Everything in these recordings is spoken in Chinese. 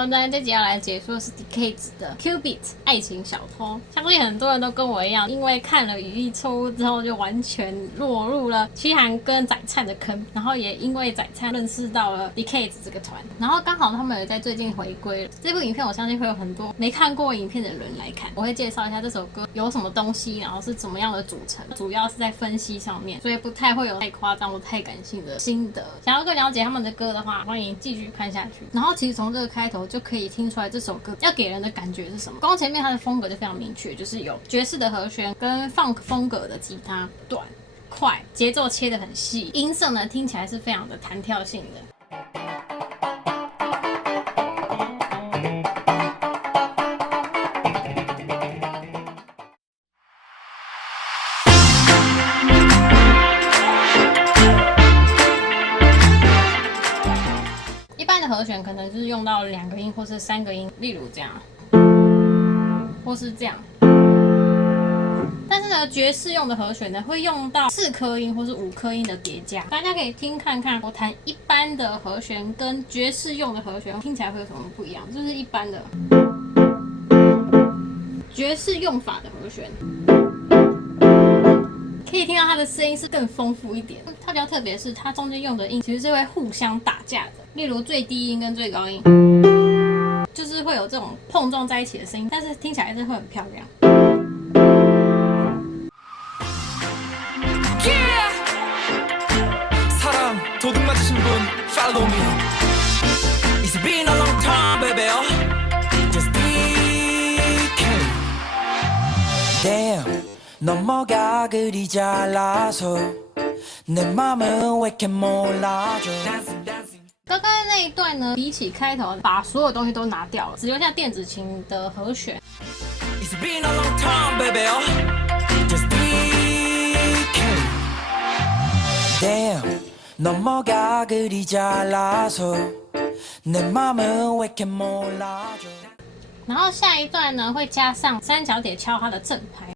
端端这集要来解说的是 Decades 的 Qubit 爱情小偷。相信很多人都跟我一样，因为看了《语义错误》之后，就完全落入了七涵跟宰灿的坑，然后也因为宰灿认识到了 Decades 这个团，然后刚好他们也在最近回归了。这部影片我相信会有很多没看过影片的人来看，我会介绍一下这首歌有什么东西，然后是怎么样的组成，主要是在分析上面，所以不太会有太夸张或太感性的心得。想要更了解他们的歌的话，欢迎继续看下去。然后其实从这个开头就可以听出来这首歌要给人的感觉是什么。光前面它的风格就非常明确，就是有爵士的和弦跟 funk 风格的吉他，短快，节奏切得很细，音色呢听起来是非常的弹跳性的。和弦可能就是用到2个音或是3个音，例如这样，或是这样。但是呢，爵士用的和弦呢，会用到4颗音或是5颗音的叠加。大家可以听看看，我弹一般的和弦跟爵士用的和弦听起来会有什么不一样？就是一般的爵士用法的和弦。可以听到它的声音是更丰富一点，它比较特别是它中间用的音其实是会互相打架的，例如最低音跟最高音，就是会有这种碰撞在一起的聲音，但是听起来是会很漂亮。Follow me. It's been a long time, baby. Just DK. Damn, 넘어가 그리 잘나서 내 맘을 왜 이렇게 몰라줘. 刚刚那一段呢，比起开头把所有东西都拿掉了，只留下电子琴的和弦。It's been a long time, baby. Just DK. Damn. 넘어가 그리 잘나서 내 맘을 왜 이렇게 몰라줘. 然后下一段呢，会加上3角铁敲它的正拍。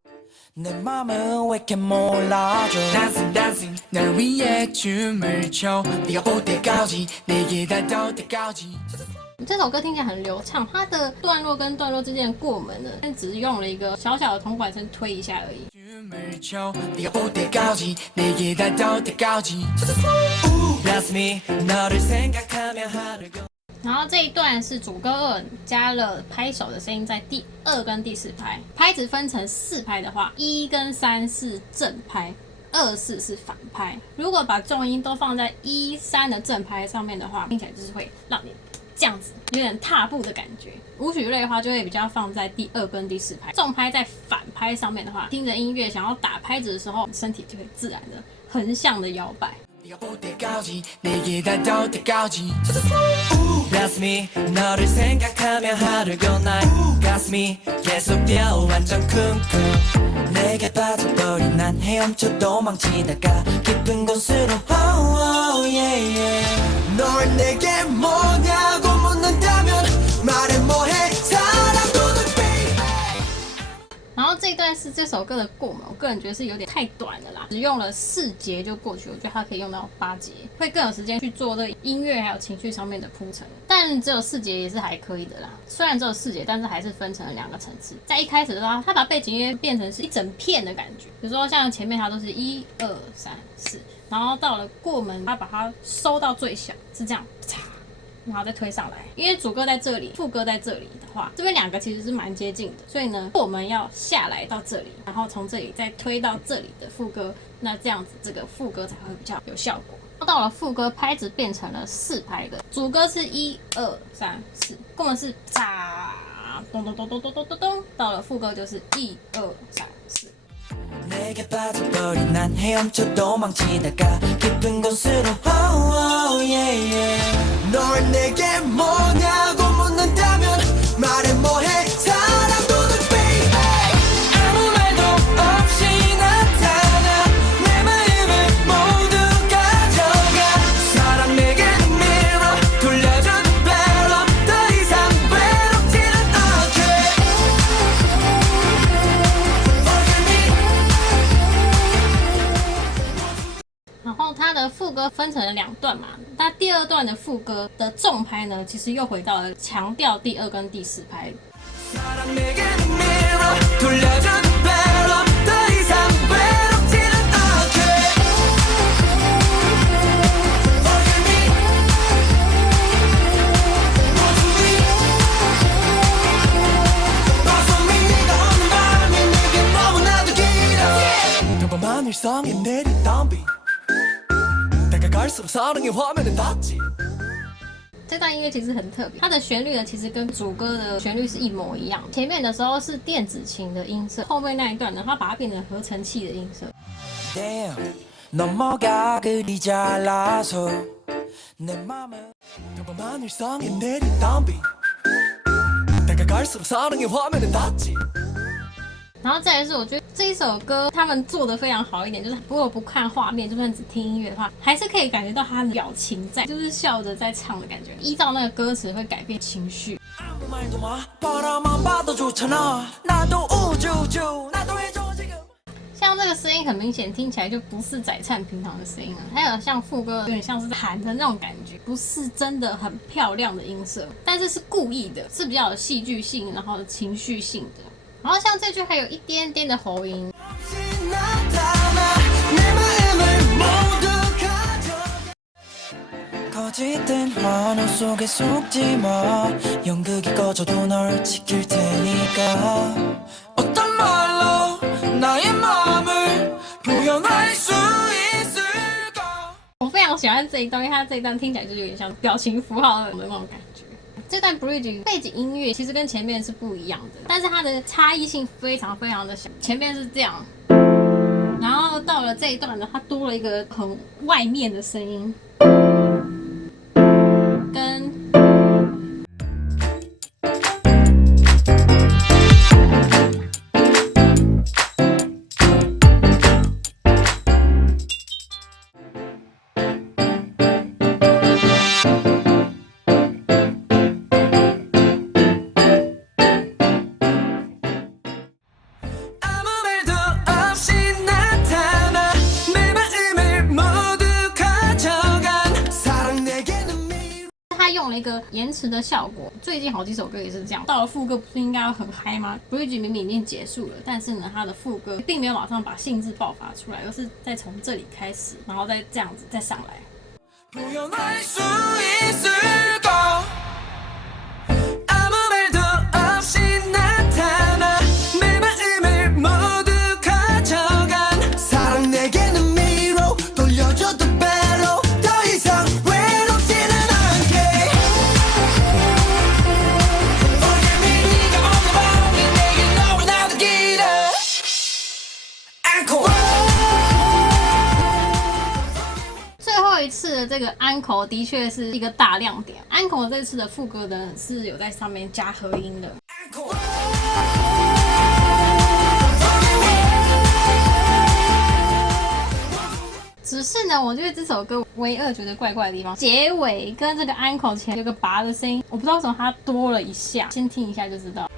내 맘을 왜 이렇게 몰라줘. Dancing dancing 날 위해 춤을 춰 네가 올 때까지 내게 닿을 때까지. 这首歌听起来很流畅，它的段落跟段落之間的过门呢，只是用了一个小小的铜管声推一下而已。 춤을 춰 네가 올 때까지 내게 닿을 때까지. That's me 너를 생각하며 하루. 然后这一段是主歌2加了拍手的声音在第2跟第4拍，拍子分成4拍的话，1跟3是正拍，2、4是反拍。如果把重音都放在1、3的正拍上面的话，听起来就是会让你这样子有点踏步的感觉。舞曲类的话就会比较放在第2跟第4拍，重拍在反拍上面的话，听着音乐想要打拍子的时候，身体就会自然的横向的摇摆。 네가 올 때까지 내게 닿을 때까지. That's me 너를 생각하며 하루고 날 가슴이 계속 뛰어 완전 쿵쿵 내게 빠져버린 난 헤엄쳐 도망치다가 깊은 곳으로 oh, oh, yeah, yeah. 널 내게 뭐냐고 묻는다면 말해 뭐해 사랑도 널 baby. 然后这一段是这首歌的过门，我个人觉得是有点太短了啦，只用了4节就过去，我觉得它可以用到8节，会更有时间去做这音乐还有情绪上面的铺陈。但只有4节也是还可以的啦，虽然只有4节，但是还是分成了2个层次。在一开始的话，它把背景音乐变成是一整片的感觉，比如说像前面它都是1、2、3、4，然后到了过门，它把它收到最小，是这样，嚓。 然后再推上来，因为主歌在这里，副歌在这里的话，这边2个其实是蛮接近的，所以呢，我们要下来到这里，然后从这里再推到这里的副歌，那这样子这个副歌才会比较有效果。到了副歌，拍子变成了4拍的，主歌是1、2、3、4，过门是嚓，咚咚咚咚咚咚咚咚，到了副歌就是1、2、3、4。 내게 빠져버린 난 헤엄쳐 도망치다가 깊은 곳으로 oh, oh, yeah, yeah. 널 내게 뭐냐고 묻는다면 말해 뭐해 사랑도 널 baby. 아무 말도 없이 나타나 내 마음을 모두 가져가 사랑 내게 mirror 돌려줘도 better 더 이상 외롭지는 않게. 然后它的副歌分成了2段嘛，那第2段的副歌的重拍呢，其实又回到了强调第2跟第4拍。这段音乐其实很特别，它的旋律呢其实跟主歌的旋律是一模一样。前面的时候是电子琴的音色，后面那一段呢，它把它变成合成器的音色。然后再来是，我觉得这一首歌他们做的非常好一点，就是如果不看画面，就算只听音乐的话，还是可以感觉到他的表情在，就是笑着在唱的感觉。依照那个歌词会改变情绪。像这个声音很明显听起来就不是载灿平常的声音了，还有像副歌有点像是喊的那种感觉，不是真的很漂亮的音色，但是是故意的，是比较有戏剧性，然后情绪性的。然后像这句还有一点点的喉音。我非常喜欢这一段，因为它这一段听起来就有点像表情符号的那种感觉。这段 bridge 背景音乐其实跟前面是不一样的，但是它的差异性非常非常的小。前面是这样，然后到了这一段呢，它多了一个很外面的声音，跟用了一个延迟的效果，最近好几首歌也是这样。到了副歌不是应该要很嗨吗 ？Bridge 明明已经结束了，但是呢，它的副歌并没有马上把兴致爆发出来，而是再从这里开始，然后再这样子再上来。这次的这个安口的确是一个大亮点。安口这次的副歌呢是有在上面加和音的。只是呢，我觉得这首歌唯二觉得怪怪的地方，结尾跟这个安口前有个拔的声音，我不知道为什么它多了一下，先听一下就知道。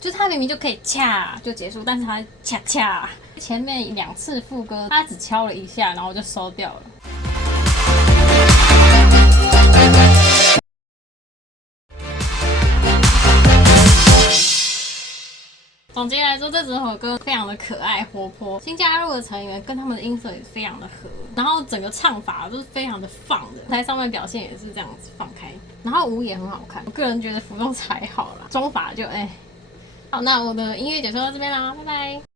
就是它明明就可以恰就结束，但是它恰恰前面2次副歌，它只敲了一下，然后就收掉了。总结来说，这整首歌非常的可爱活泼，新加入的成员跟他们的音色也非常的合，然后整个唱法都是非常的放的，台上面表现也是这样子放开，然后舞也很好看。我个人觉得服装才好啦，妆法就好，那我的音乐解说到这边啦，拜拜。